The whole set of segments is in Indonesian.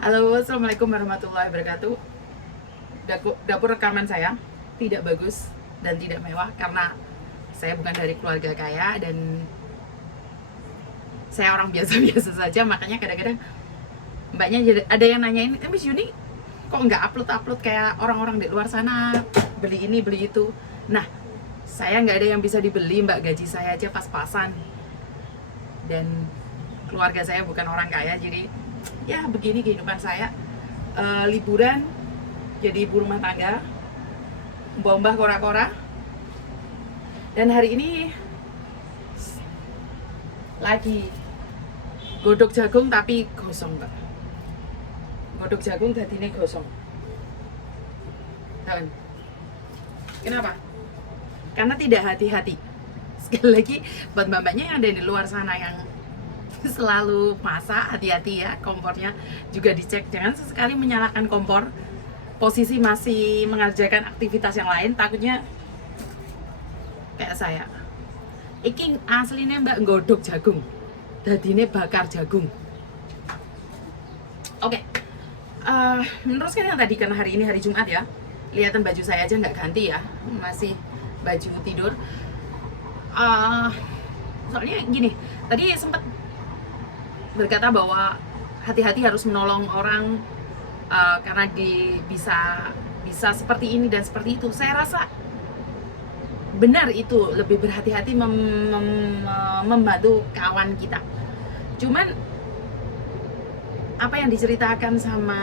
Halo, assalamualaikum warahmatullahi wabarakatuh. Dapur rekaman saya tidak bagus dan tidak mewah karena saya bukan dari keluarga kaya dan saya orang biasa-biasa saja. Makanya kadang-kadang mbaknya ada yang nanyain, Miss Yuni kok nggak upload kayak orang-orang di luar sana, beli ini beli itu. Nah, saya nggak ada yang bisa dibeli mbak, gaji saya aja pas-pasan dan keluarga saya bukan orang kaya, jadi ya begini kehidupan saya. Liburan jadi ibu rumah tangga, mbah kora-kora, dan hari ini lagi godok jagung tapi gosong mbak. Godok jagung dadine gosong. Tahu? Kenapa? Karena tidak hati-hati. Sekali lagi buat mbak-mbaknya yang ada di luar sana yang selalu masak, hati-hati ya, kompornya juga dicek, jangan sesekali menyalakan kompor posisi masih mengerjakan aktivitas yang lain, takutnya kayak saya iki aslinya mbak godok jagung dadine bakar jagung. Oke. Meneruskan yang tadi, karena hari ini hari Jumat ya, lihatan baju saya aja nggak ganti ya, masih baju tidur. Soalnya gini, tadi sempat berkata bahwa hati-hati harus menolong orang karena bisa seperti ini dan seperti itu. Saya rasa benar, itu lebih berhati-hati membantu kawan kita. Cuman apa yang diceritakan sama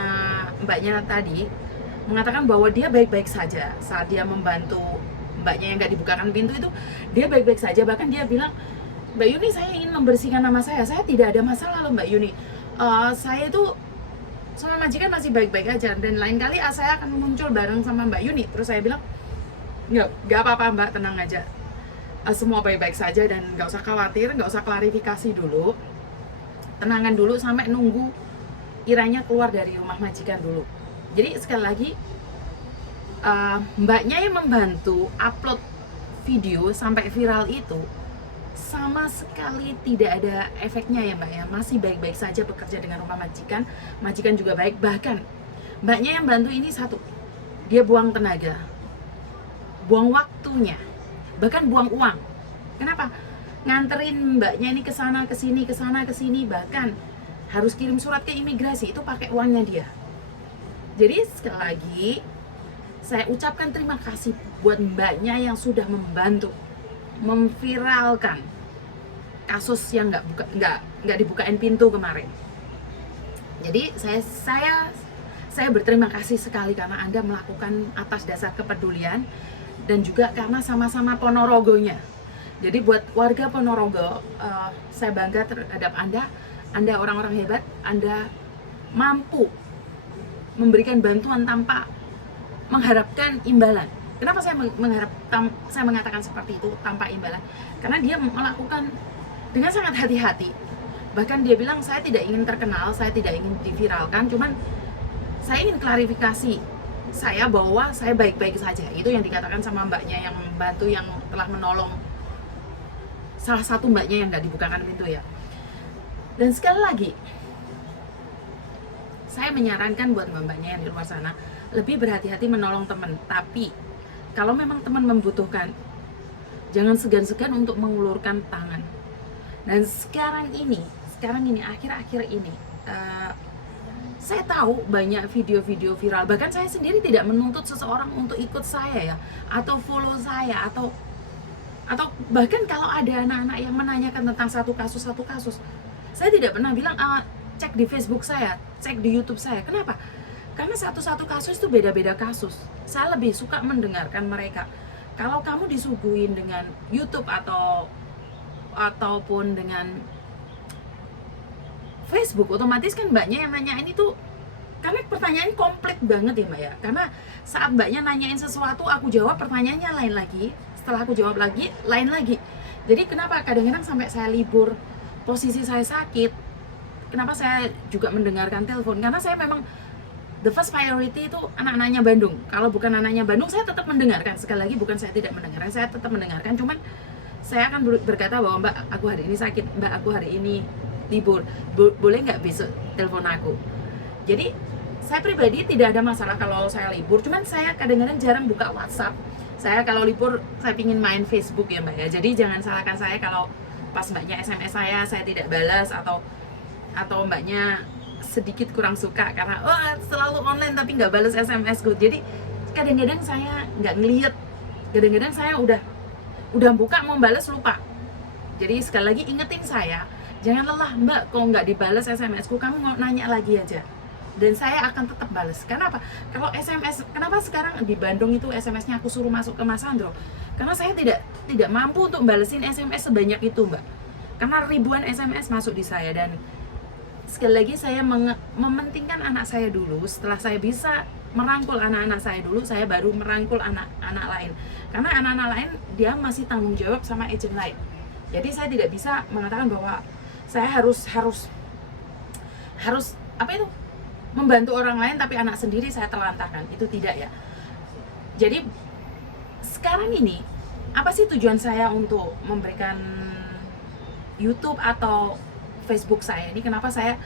mbaknya tadi mengatakan bahwa dia baik-baik saja saat dia membantu mbaknya yang nggak dibukakan pintu itu, dia baik-baik saja. Bahkan dia bilang, Mbak Yuni, saya ingin membersihkan nama saya tidak ada masalah loh Mbak Yuni. Saya itu sama majikan masih baik-baik aja, dan lain kali saya akan muncul bareng sama Mbak Yuni. Terus saya bilang, nggak apa-apa Mbak, tenang aja, semua baik-baik saja dan nggak usah khawatir, nggak usah klarifikasi dulu, tenangan dulu sampai nunggu Iranya keluar dari rumah majikan dulu. Jadi sekali lagi, mbaknya yang membantu upload video sampai viral itu sama sekali tidak ada efeknya ya mbak ya, masih baik-baik saja bekerja dengan rumah majikan, majikan juga baik. Bahkan mbaknya yang bantu ini, satu, dia buang tenaga, buang waktunya, bahkan buang uang. Kenapa? Nganterin mbaknya ini ke sana ke sini, bahkan harus kirim surat ke imigrasi, itu pakai uangnya dia. Jadi sekali lagi saya ucapkan terima kasih buat mbaknya yang sudah membantu memviralkan kasus yang nggak dibukain pintu kemarin. Jadi saya berterima kasih sekali karena Anda melakukan atas dasar kepedulian dan juga karena sama-sama Ponorogonya. Jadi buat warga Ponorogo, saya bangga terhadap Anda. Anda orang-orang hebat, Anda mampu memberikan bantuan tanpa mengharapkan imbalan. Kenapa saya mengatakan seperti itu, tanpa imbalan? Karena dia melakukan dengan sangat hati-hati. Bahkan dia bilang, saya tidak ingin terkenal, saya tidak ingin diviralkan, cuman saya ingin klarifikasi saya bahwa saya baik-baik saja. Itu yang dikatakan sama mbaknya yang membantu, yang telah menolong salah satu mbaknya yang nggak dibukakan pintu ya. Dan sekali lagi, saya menyarankan buat mbaknya yang di luar sana, lebih berhati-hati menolong teman. Tapi kalau memang teman membutuhkan, jangan segan-segan untuk mengulurkan tangan. Dan sekarang ini akhir-akhir ini, saya tahu banyak video-video viral. Bahkan saya sendiri tidak menuntut seseorang untuk ikut saya ya, atau follow saya, atau bahkan kalau ada anak-anak yang menanyakan tentang satu kasus, saya tidak pernah bilang cek di Facebook saya, cek di YouTube saya. Kenapa? Karena satu kasus itu beda-beda kasus. Saya lebih suka mendengarkan mereka. Kalau kamu disuguhin dengan YouTube ataupun dengan Facebook, otomatis kan mbaknya yang nanyain itu, karena pertanyaan komplit banget ya mbak ya. Karena saat mbaknya nanyain sesuatu, aku jawab, pertanyaannya lain lagi. Setelah aku jawab lagi, lain lagi. Jadi kenapa kadang-kadang sampai saya libur, posisi saya sakit, kenapa saya juga mendengarkan telepon? Karena saya memang the first priority itu anak-anaknya Bandung. Kalau bukan anaknya Bandung, saya tetap mendengarkan. Sekali lagi, bukan saya tidak mendengarkan, saya tetap mendengarkan. Cuman saya akan berkata bahwa mbak, aku hari ini sakit, mbak, aku hari ini libur, boleh nggak besok telepon aku? Jadi saya pribadi tidak ada masalah kalau saya libur, cuman saya kadang-kadang jarang buka WhatsApp. Saya kalau libur saya pingin main Facebook ya Mbak ya. Jadi jangan salahkan saya kalau pas Mbaknya SMS saya tidak balas, atau Mbaknya sedikit kurang suka karena selalu online tapi nggak balas SMS ku. Jadi kadang-kadang saya nggak ngeliat, kadang-kadang saya udah buka mau balas lupa. Jadi sekali lagi ingetin saya, jangan lelah Mbak, kok nggak dibalas SMS ku, kamu mau nanya lagi aja dan saya akan tetap balas. Kenapa? Kalau SMS, kenapa sekarang di Bandung itu SMS-nya aku suruh masuk ke Mas Sandro? Karena saya tidak mampu untuk balesin SMS sebanyak itu Mbak, karena ribuan SMS masuk di saya. Dan sekali lagi saya mementingkan anak saya dulu. Setelah saya bisa merangkul anak-anak saya dulu, saya baru merangkul anak-anak lain, karena anak-anak lain dia masih tanggung jawab sama agent lain. Jadi saya tidak bisa mengatakan bahwa saya harus apa itu, membantu orang lain tapi anak sendiri saya telantarkan. Itu tidak ya. Jadi sekarang ini apa sih tujuan saya untuk memberikan YouTube atau Facebook saya ini? Kenapa saya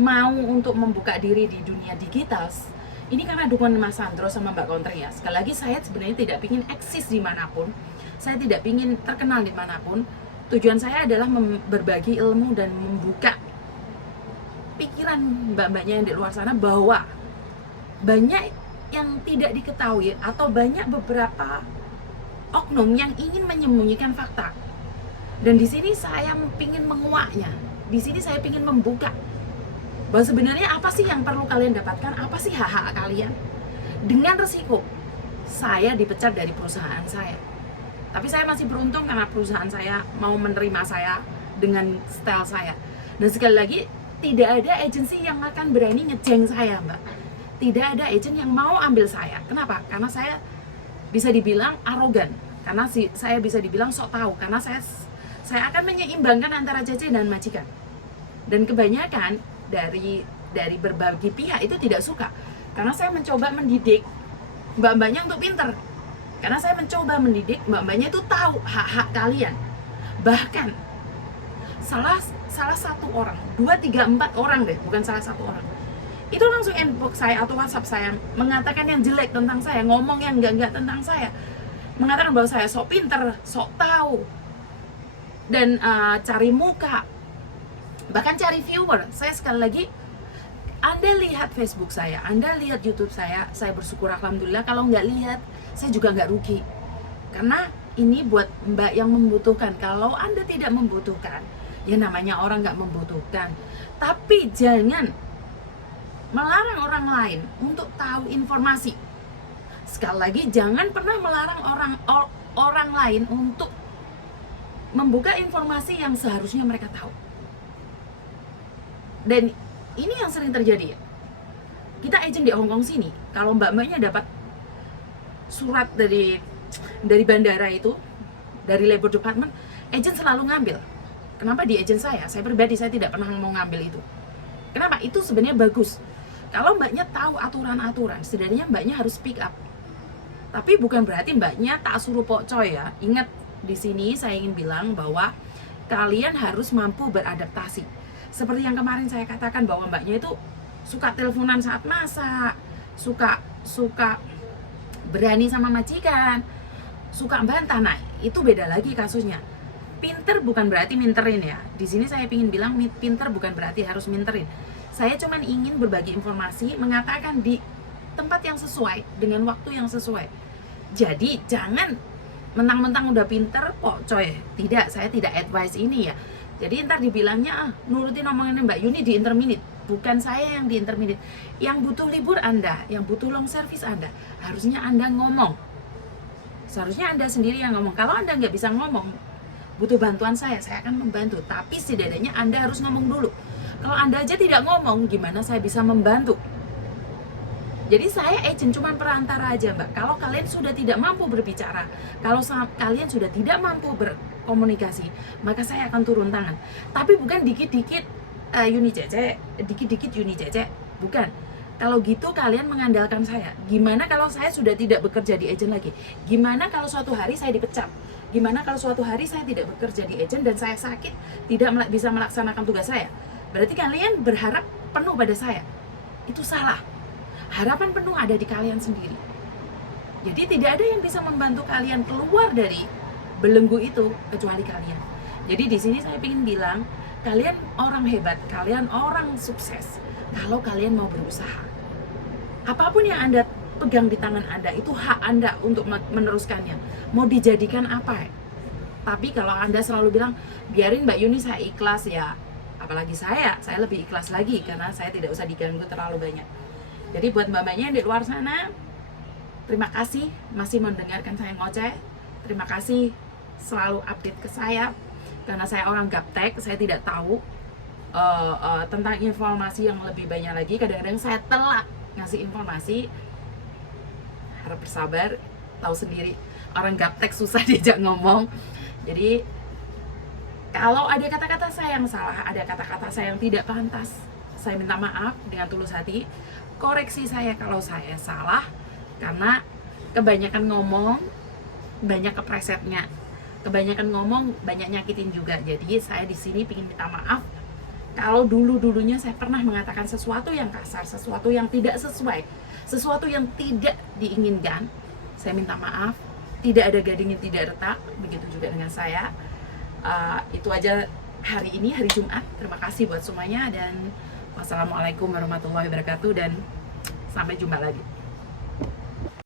mau untuk membuka diri di dunia digital? Ini karena dukungan Mas Sandro sama Mbak Kontri ya. Sekali lagi saya sebenarnya tidak ingin eksis dimanapun, saya tidak ingin terkenal dimanapun. Tujuan saya adalah berbagi ilmu dan membuka pikiran mbak-mbaknya yang di luar sana bahwa banyak yang tidak diketahui atau banyak beberapa oknum yang ingin menyembunyikan fakta. Dan di sini saya ingin menguaknya. Di sini saya ingin membuka bahwa sebenarnya apa sih yang perlu kalian dapatkan, apa sih hak-hak kalian, dengan resiko saya dipecat dari perusahaan saya. Tapi saya masih beruntung karena perusahaan saya mau menerima saya dengan style saya. Dan sekali lagi, tidak ada agensi yang akan berani ngejeng saya Mbak. Tidak ada agen yang mau ambil saya. Kenapa? Karena saya bisa dibilang arogan, karena saya bisa dibilang sok tahu, karena saya akan menyeimbangkan antara CC dan majikan. Dan kebanyakan dari berbagai pihak itu tidak suka, karena saya mencoba mendidik mbak-mbaknya untuk pinter. Karena saya mencoba mendidik mbak-mbaknya itu tahu hak-hak kalian. Bahkan salah satu orang, 2, 3, 4 orang deh, bukan salah satu orang, itu langsung inbox saya atau WhatsApp saya mengatakan yang jelek tentang saya, ngomong yang enggak tentang saya, mengatakan bahwa saya sok pinter, sok tahu, dan cari muka, bahkan cari viewer. Saya sekali lagi, Anda lihat Facebook saya, Anda lihat YouTube saya bersyukur alhamdulillah. Kalau nggak lihat, saya juga nggak rugi, karena ini buat mbak yang membutuhkan. Kalau Anda tidak membutuhkan, ya namanya orang nggak membutuhkan. Tapi jangan melarang orang lain untuk tahu informasi. Sekali lagi, jangan pernah melarang orang lain untuk membuka informasi yang seharusnya mereka tahu. Dan ini yang sering terjadi ya. Kita agent di Hong Kong sini, kalau mbak-mbaknya dapat surat dari bandara itu, dari labor department, agent selalu ngambil. Kenapa di agent saya pribadi saya tidak pernah mau ngambil itu. Kenapa? Itu sebenarnya bagus. Kalau mbaknya tahu aturan-aturan, setidaknya mbaknya harus speak up. Tapi bukan berarti mbaknya tak suruh pokcoy ya. Ingat, di sini saya ingin bilang bahwa kalian harus mampu beradaptasi. Seperti yang kemarin saya katakan bahwa mbaknya itu suka teleponan saat masak, suka berani sama majikan, suka bantah. Nah, itu beda lagi kasusnya. Pinter bukan berarti minterin ya. Di sini saya ingin bilang pinter bukan berarti harus minterin. Saya cuma ingin berbagi informasi, mengatakan di tempat yang sesuai, dengan waktu yang sesuai. Jadi jangan mentang-mentang udah pinter kok coy. Tidak, saya tidak advice ini ya. Jadi ntar dibilangnya nurutin omongannya Mbak Yuni di interminute. Bukan saya yang di interminute. Yang butuh libur Anda, yang butuh long service Anda, harusnya Anda ngomong. Seharusnya Anda sendiri yang ngomong. Kalau Anda nggak bisa ngomong, butuh bantuan saya akan membantu. Tapi setidaknya Anda harus ngomong dulu. Kalau Anda aja tidak ngomong, gimana saya bisa membantu? Jadi saya agent cuma perantara aja Mbak. Kalau kalian sudah tidak mampu berbicara, kalau kalian sudah tidak mampu berkomunikasi, maka saya akan turun tangan. Tapi bukan dikit-dikit Yuni Cece, dikit-dikit Yuni Cece, bukan. Kalau gitu kalian mengandalkan saya. Gimana kalau saya sudah tidak bekerja di agent lagi? Gimana kalau suatu hari saya dipecat? Gimana kalau suatu hari saya tidak bekerja di agent dan saya sakit, tidak bisa melaksanakan tugas saya? Berarti kalian berharap penuh pada saya. itu salah. Harapan penuh ada di kalian sendiri. Jadi tidak ada yang bisa membantu kalian keluar dari belenggu itu kecuali kalian. Jadi di sini saya ingin bilang, kalian orang hebat, kalian orang sukses kalau kalian mau berusaha. Apapun yang Anda pegang di tangan Anda itu hak Anda untuk meneruskannya. Mau dijadikan apa? Tapi kalau Anda selalu bilang, biarin Mbak Yuni saya ikhlas, ya apalagi saya lebih ikhlas lagi karena saya tidak usah diganggu terlalu banyak. Jadi buat mbak-mbaknya yang di luar sana, terima kasih masih mendengarkan saya ngoceh. Terima kasih selalu update ke saya, karena saya orang gaptek, saya tidak tahu tentang informasi yang lebih banyak lagi. Kadang-kadang saya telat ngasih informasi. Harap bersabar, tahu sendiri orang gaptek susah diajak ngomong. Jadi kalau ada kata-kata saya yang salah, ada kata-kata saya yang tidak pantas, saya minta maaf dengan tulus hati. Koreksi saya kalau saya salah, karena kebanyakan ngomong banyak kepresetnya, kebanyakan ngomong banyak nyakitin juga. Jadi saya di sini ingin minta maaf kalau dulunya saya pernah mengatakan sesuatu yang kasar, sesuatu yang tidak sesuai, sesuatu yang tidak diinginkan. Saya minta maaf. Tidak ada gading yang tidak retak, begitu juga dengan saya. Itu aja hari ini, hari Jumat. Terima kasih buat semuanya, dan wassalamualaikum warahmatullahi wabarakatuh, dan sampai jumpa lagi.